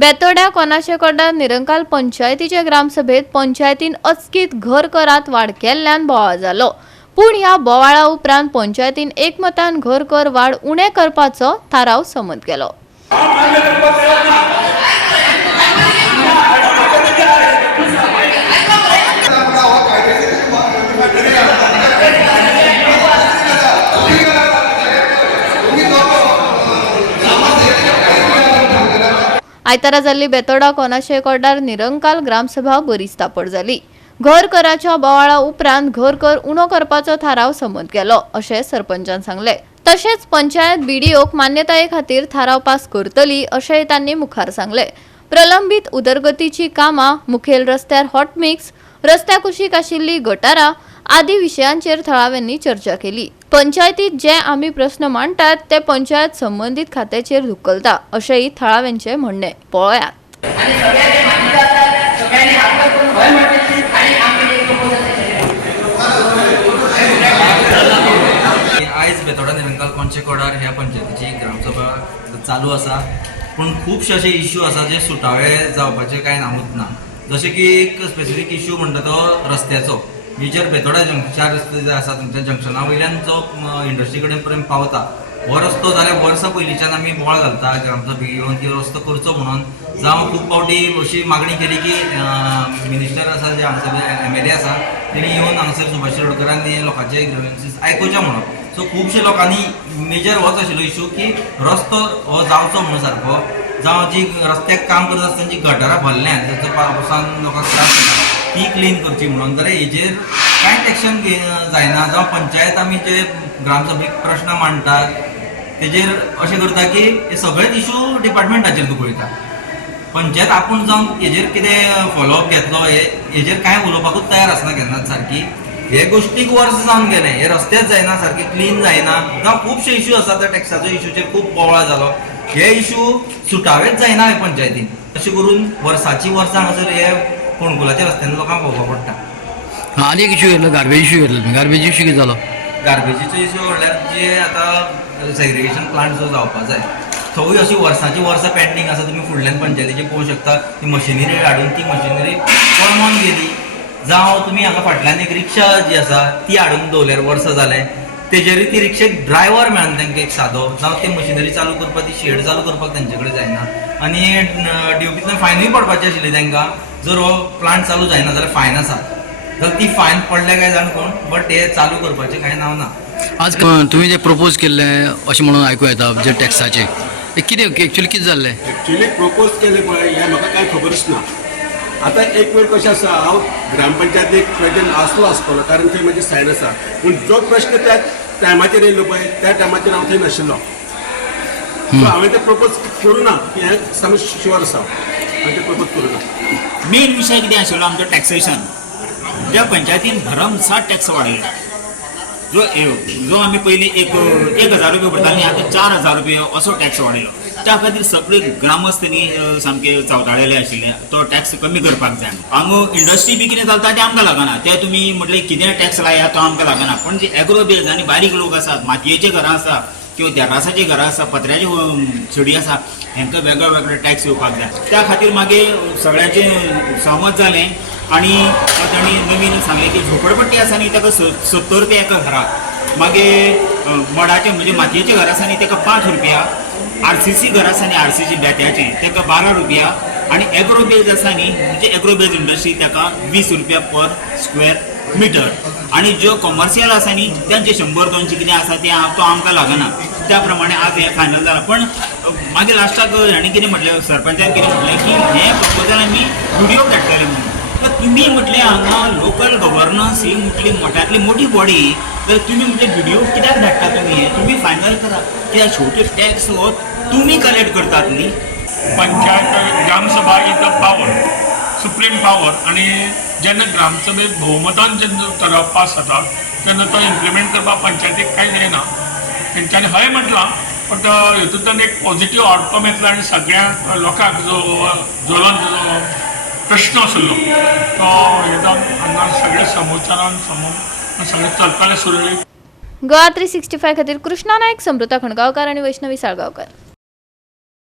बेतोड्या कोनाशेकोड्डा निरंकाल पंचायतीच्या ग्रामसभेत पंचायतीन अचकीत घर करात वाड केल्ल्यान बोवाळ जालो। पूण ह्या बोवाळा उपरांत पंचायतीन एकमतान घर कर वाड उणे करपाचो थाराव संमत केलो। आयतारा जाल्ली बेतोडा कोनाशेकोड्डा निरंकाल ग्रामसभा बरीच तापड जाली। घर कराच्या बोवाळा उपरांत घर कर उणो करपाचो थाराव संमत केलो अशें सरपंचान सांगले। तशेंच पंचायत बीडीओक मान्यताये खातीर थाराव पास करतली अशेंय तांणी मुखार सांगले। प्रलंबीत उदरगतीची कामां, मुखेल रस्त्यार हॉट मिक्स, रस्त्या कुशीक आशिल्ली गटारां आदी विशयांचेर थळाव्यांनी चर्चा केली। पंचायतीत जे आमी प्रश्न मांडटात ते पंचायत संबंधित खात्याचेर धुकलता अशेंय थळाव्यांचे म्हणणे। पळयात। आयज बेतोडा निरंकाल कोनाशेकोड्डा ह्या पंचायतीची ग्रामसभा चालू आसा, पूण खुबशे अशे इश्यू आसा जे सुटावे जावपाचे कांय नामूच ना। जशें की एक स्पेसिफीक इश्यू म्हणटा तो रस्त्याचो। मेजर बेतोडा चार रस्ते जे आसा तुमच्या जंक्शना वयल्यान जो इंडस्ट्री कडेन पर्यंत पावता हो रस्तो जाल्यार वर्सां पयलींच्यान आमी बोवाळ घालता ग्रामसभेक येवन की रस्तो करचो म्हणून। जावं खूब फावटी अशी मागणी केली की मिनिस्टर आसा जे हांगासर MLA आसा तेणी येवन हांगासर सुभाष शिरोडकरांनी लोकांचे ग्रीव्हन्सीस आयकुचे म्हणून। सो खुबशे लोकांनी मेजर होच आशिल्लो इश्यू की रस्तो हो जावचो म्हणून सारको। जावं जी रस्त्याक काम करता आसतना जी गटारां भरल्यान ताचो पावसान लोकांक त्रास जाता ती क्लीन करची म्हणून। जाल्यार हेजेर कांयच एक्शन जायना। जावं पंचायत आमी जे ग्रामसभेक प्रश्न मांडटात तेजेर अशें करता की हे सगळेच इश्यू डिपार्टमेंटाचेर धुकळटा। पंचायत आपूण जावन हेजेर कितें फॉलोअप घेतलो हेजेर कांय उलोवपाकूच तयार आसना केन्नाच सारकी। हे गोश्टीक वर्स जावन गेले, हे रस्तेच जायना सारके, क्लीन जायना। जावं खुबशे इश्यू आसा त्या टॅक्साचो इश्यूचेर खूब बोवाळ जालो। हे इश्यू सुटावेच जायना हे पंचायतीन। अशें करून वर्सांची वर्सां हांगासर हे फोंडकुलाच्या रस्त्यान लोकांक भोगवप पडटा। आनी एक इश्यू येयलो, गार्बेज इश्यू येयलो। गार्बेज इश्यू कितें जालो? गार्बेजीचो इश्यू म्हणल्यार जे आतां सेग्रिगेशन प्लांट जो जावपाक जाय थंय अशी वर्सांची वर्सां पेंडींग आसा। तुमी फुडल्यान पंचायतीचे पळोवंक शकता ती मशिनरी हाडून ती मशिनरी परमोन गेली। जावं तुमी हांगा फाटल्यान एक रिक्षा जी आसा ती हाडून दवरल्यार वर्सां जालें, तेजेरूय ती रिक्षेक ड्रायव्हर मेळना तांकां एक सादो। जावं ती मशिनरी चालू करपाक ती शेड चालू करपाक तांचे कडेन जायना। आनी DOPंतल्यान फायनूय पडपाची आशिल्ली तांकां जर हो प्लांट चालू जायना जाल्यार फायन आसा। जाल्यार ती फायन पडल्या काय जाण कोण, बट हे चालू करपाचें कांय नांव ना। आज तुमी जे प्रपोज केल्ले अशें म्हणून आयकूं येता जे टॅक्साचे, हे कितें एक्चुअली कितें जाल्लें? एक्चुअली प्रपोज केले पळय हें म्हाका कांय खबरच ना। आतां एक वेळ कशें आसा, हांव ग्रामपंचायतीक प्रेजेंट आसतलो कारण थंय म्हजी सायन आसा। पूण जो प्रश्न त्या टायमाचेर येयलो पळय त्या टायमाचेर हांव थंय नाशिल्लो। सो हांवें ते प्रपोज करूं ना, हें सामकें शुअर आसा, हांवें ते प्रपोज करूं ना। मेन विषय कितें आशिल्लो आमचो टॅक्सेशन। ज्या पंचायतीन भरमसाट टॅक्स वाडयलो, जो आमी पयलीं 1,000 रुपया भरतालीं आतां 4,000 रुपया असो टॅक्स वाडयलो। त्या खातीर सगळे ग्रामस्थांनी सामके चावताळेले आशिल्ले तो टॅक्स कमी करपाक जाय। हांगा इंडस्ट्री बी कितें चलता तें आमकां लागना, ते तुमी म्हटलें कितें टॅक्स लाया तो आमकां लागना। पण जे एग्रो बेज आनी बारीक लोक आसात, मातयेचीं घरां आसा किंवा देरासाची घरां आसा, पत्र्याची छडी आसा, हांकां वेगळो वेगळो टॅक्स येवपाक जाय। त्या खातीर मागीर सगळ्यांचें सहमत जालें आनी तांणी नवीन सांगलें की झोपडपट्टी आसा न्ही ताका 70 ते एका घरा, मागीर मडाचें म्हणजे मातयेचें घर आसा न्ही ताका 5 रुपया, RCC घर आसा न्ही RCC बेत्याचें ताका 12 रुपया, आनी एग्रो बेज आसा न्ही म्हणजे एग्रो बेज इंडस्ट्री ताका 20 रुपया पर स्क्वेअर मिटर। आनी ज्यो कमर्शियल आसा न्ही तांचे 100-200 कितें आसा ते तो आमकां लागना। त्या प्रमाणे आज हें फायनल जालां। पण मागीर लास्टाक हांणी कितें म्हटलें, सरपंचान कितें म्हटलें की हें प्रपोजल आमी व्हिडिओ धाडटले म्हणून। तर तुमी म्हटलें हांगा लोकल गव्हर्नन्स ही म्हटली मोठ्यांतली मोठी बॉडी, तर तुमी म्हटले व्हिडिओ कित्याक धाडटा तुमी फायनल करा। कित्याक शेवटी टॅक्स हो तुमी कलेक्ट करतात न्ही। Panchayat gram sabha is the power, supreme power, आणि जेन्ना ग्रामसभेत भोवमतान जेन्ना ठराव पास जाता तेन्ना तो इम्प्लिमेंट करपाक पंचायतीक कांय जायना। तेंच्यांनी हय म्हटलां, पण हेतूंतल्यान एक पॉझिटिव्ह आउटकम येतलो आनी सगळ्या लोकांक जो ज्वलन प्रश्न आशिल्लो तो हे जावन हांगा सगळे समोचारान सगळे चलताले सुरळीत। गोवा 365 खातीर कृष्णा नायक, समृता खणगांवकार आनी वैष्णवी साळगांवकर।